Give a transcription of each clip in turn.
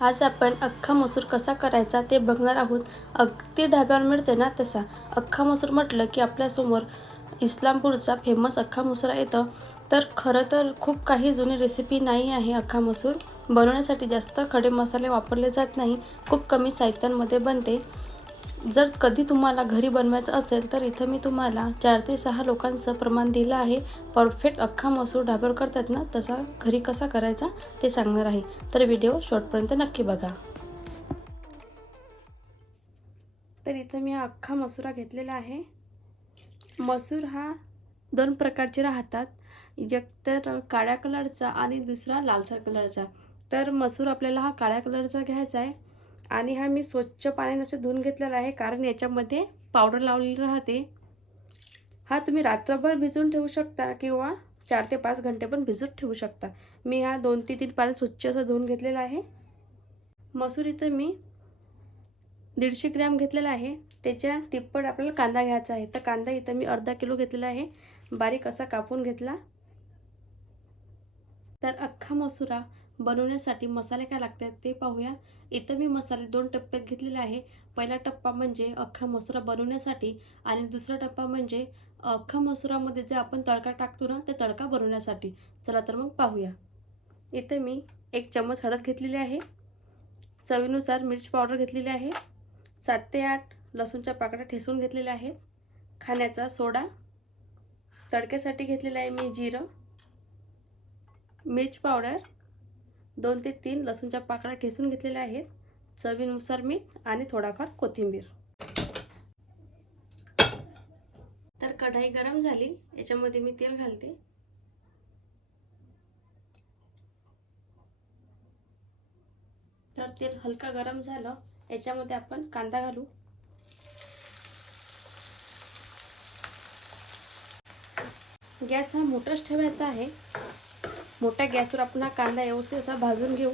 आज आपण अख्खा मसूर कसा करायचा ते बघणार आहोत. अगदी ढाब्यावर मिळते ना तसा. अख्खा मसूर म्हटलं की आपल्यासमोर इस्लामपूरचा फेमस अख्खा मसूर येतं तर खरं तर खूप काही जुनी रेसिपी नाही आहे अख्खा मसूर. बनवण्यासाठी जास्त खडे मसाले वापरले जात नाही. खूप कमी साहित्यांमध्ये बनते. जर कधी तुम्हाला घरी बनवायचं असेल तर इथं मी तुम्हाला चार ते सहा लोकांचं प्रमाण दिलं आहे. परफेक्ट अख्खा मसूर डाबर करतात ना तसा घरी कसा करायचा ते सांगणार आहे. तर व्हिडिओ शॉर्टपर्यंत नक्की बघा. तर इथं मी हा अख्खा मसुरा घेतलेला आहे. मसूर हा दोन प्रकारचे राहतात. एक तर काळ्या कलरचा आणि दुसरा लालसर कलरचा. तर मसूर आपल्याला हा काळ्या कलरचा घ्यायचा आहे. आणि हा मी स्वच्छ पाण्याने असं धुवून घेतलेला आहे कारण याच्यामध्ये पावडर लावलेली राहते. हा तुम्ही रात्रभर भिजवून ठेवू शकता किंवा चार ते पाच घंटे पण भिजून ठेवू शकता. मी हा दोन ते तीन पाण्यात स्वच्छ असं धुवून घेतलेला आहे. मसूर इथं मी दीडशे ग्रॅम घेतलेला आहे. त्याच्या तिप्पट आपल्याला कांदा घ्यायचा आहे. तर कांदा इथं मी अर्धा किलो घेतलेला आहे. बारीक असा कापून घेतला. तर अख्खा मसुरा बनवण्यासाठी मसाले काय लागतात ते पाहूया. इथं मी मसाले दोन टप्प्यात घेतलेले आहे. पहिला टप्पा म्हणजे अख्खा मसुरा बनवण्यासाठी आणि दुसरा टप्पा म्हणजे अख्खा मसुरामध्ये जे आपण तडका टाकतो ना ते तडका बनवण्यासाठी. चला तर मग पाहूया. इथं मी एक चम्मच हळद घेतलेली आहे. चवीनुसार मिरची पावडर घेतलेली आहे. सात ते आठ लसूणच्या पाकळ्या ठेसून घेतलेल्या आहेत. खाण्याचा सोडा. तडक्यासाठी घेतलेला आहे मी जिरं. मिर्च पावडर. दोन ते तीन लसूणच्या पाकळ्या ठेसून घेतलेल्या आहेत. चवीनुसार मीठ आणि थोडाफार कोथिंबीर. तर कढाई गरम झाली. याच्यामध्ये मी तेल घालते. तर तेल हलका गरम झालं. याच्यामध्ये आपण कांदा घालू. गॅस हा मोठाच ठेवायचा आहे. मोठ्या गॅसवर आपण हा कांदा व्यवस्थित असा भाजून घेऊ.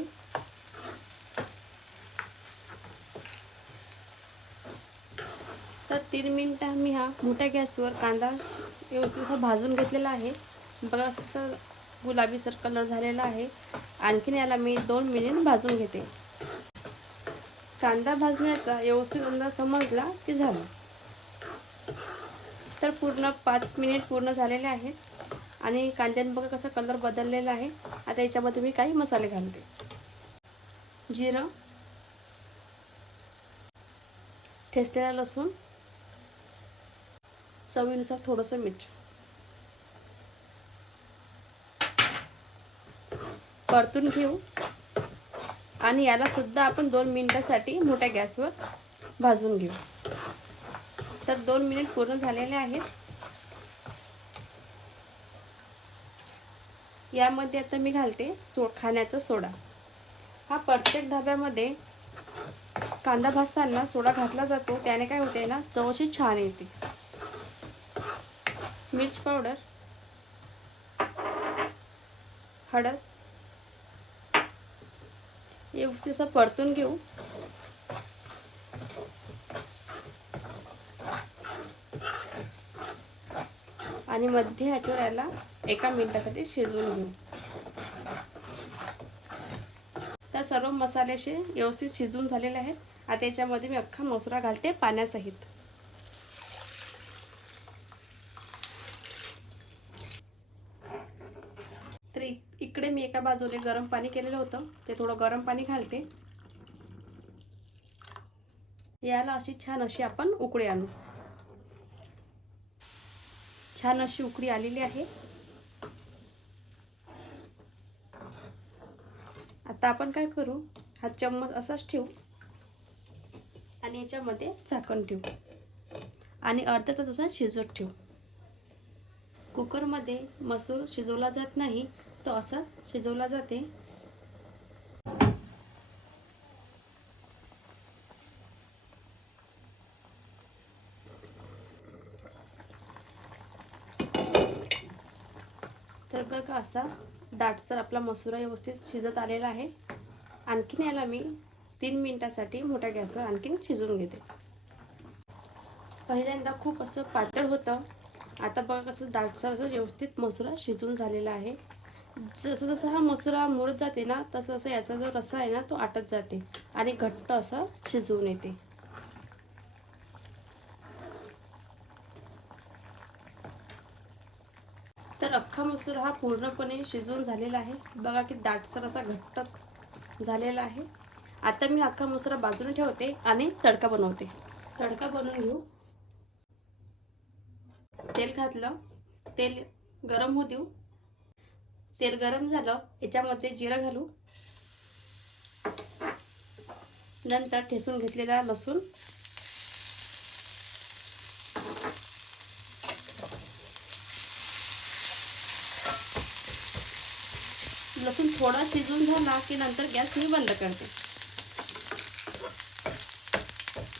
तर तीन मिनटं मी हा मोठ्या गॅसवर कांदा व्यवस्थित असा भाजून घेतलेला आहे. बघा असं गुलाबीसर कलर झालेला आहे. आणखीन याला मी दोन मिनिट भाजून घेते. कांदा भाजण्याचा व्यवस्थित अंदाज समजला की झालं. तर पूर्ण पाच मिनिट पूर्ण झालेले आहेत. आणि कांद्याने बघा कसा कलर बदललेला आहे. आता याच्यामध्ये मी काही मसाले घालते. जिरं ठेचलेला लसूण चवीनुसार थोडंसं मीठ. परतून घेऊ. आणि याला सुद्धा आपण दोन मिनिटासाठी मोठ्या गॅसवर भाजून घेऊ. तर दोन मिनिट पूर्ण झालेले आहेत. यामध्ये आता मी घालते सो खाण्याचा सोडा. हा प्रत्येक धाब्यामध्ये कांदा भाजताना सोडा घातला जातो. त्याने काय होते ना चवशी छान येते. मिर्च पावडर हळद. व्यवस्थित असं परतून घेऊ. आणि मध्ये ह्याच्यावर याला एका मिनिटासाठी शिजवून घेऊ. तर सर्व मसाले असे व्यवस्थित शिजवून झालेले आहेत. आता याच्यामध्ये मी अख्खा मसुरा घालते पाण्यासहित. तर इकडे मी एका बाजूने गरम पाणी केलेलं होतं. ते थोडं गरम पाणी घालते. याला अशी छान अशी आपण उकळी आणू. छान अशी उकळी आलेली आहे. आता आपण काय करू? हा चम्मच असाच ठेवू. आणि याच्यामध्ये झाकण ठेवू. आणि अर्धा तास असा शिजत ठेवू. कुकरमध्ये मसूर शिजवला जात नाही तो असाच शिजवला जाते. तर बघा असा दाटसर आपला मसुरा व्यवस्थित शिजत आलेला आहे. आणखीन याला मी तीन मिनटासाठी मोठ्या गॅसवर आणखीन शिजवून घेते. पहिल्यांदा खूप असं पातळ होतं. आता बघा कसं दाटसर असं व्यवस्थित मसुरा शिजून झालेला आहे. जसं जसं हा मसुरा मुरत जाते ना तसं तसं याचा जो रस्सा आहे ना तो आटत जाते आणि घट्ट असं शिजवून येते. तर अख्खा मसूर हा पूर्णपणे शिजवून झालेला आहे. बघा की दाटसर असा घट्ट झालेला आहे. आता मी अख्खा मसुरा बाजूला ठेवते आणि तडका बनवते. तडका बनवून घेऊ. तेल घातलं. तेल गरम होऊ देऊ. तेल गरम झालं याच्यामध्ये जिरं घालू. नंतर ठेसून घेतलेला लसूण. लसूण थोडा शिजून झाला की नंतर गॅस मी बंद करते.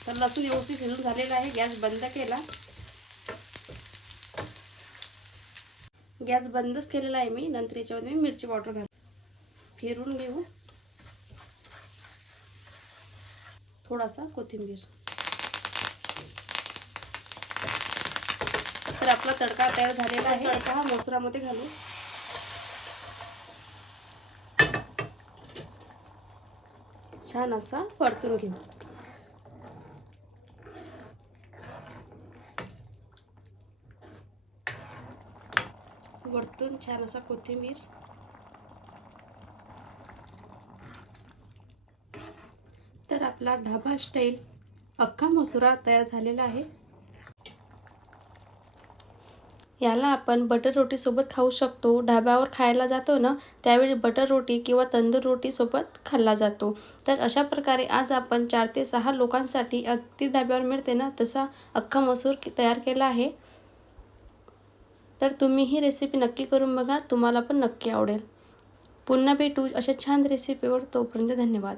तर लसूण व्यवस्थित शिजून झालेला आहे गॅस बंद केला. गॅस बंदच केलेला आहे मी नंतर याच्यामध्ये मी मिरची पावडर घाल फिरून घेऊ. थोडासा कोथिंबीर. तर आपला तडका तयार झालेला आहे. तडका हा मोसरामध्ये घालू. छान असा परतून घेऊ. वरतून छान असा कोथिंबीर. तर आपला ढाबा स्टाईल अख्खा मसुरा तयार झालेला आहे. याला आपण बटर रोटीसोबत खाऊ शकतो. ढाब्यावर खायला जातो ना त्यावेळी बटर रोटी किंवा तंदूर रोटीसोबत खाल्ला जातो. तर अशा प्रकारे आज आपण चार ते सहा लोकांसाठी अगदी ढाब्यावर मिळते ना तसा अख्खा मसूर तयार केला आहे. तर तुम्ही ही रेसिपी नक्की करून बघा तुम्हाला पण नक्की आवडेल. पुन्हा भेटू अशा छान रेसिपीवर तोपर्यंत धन्यवाद.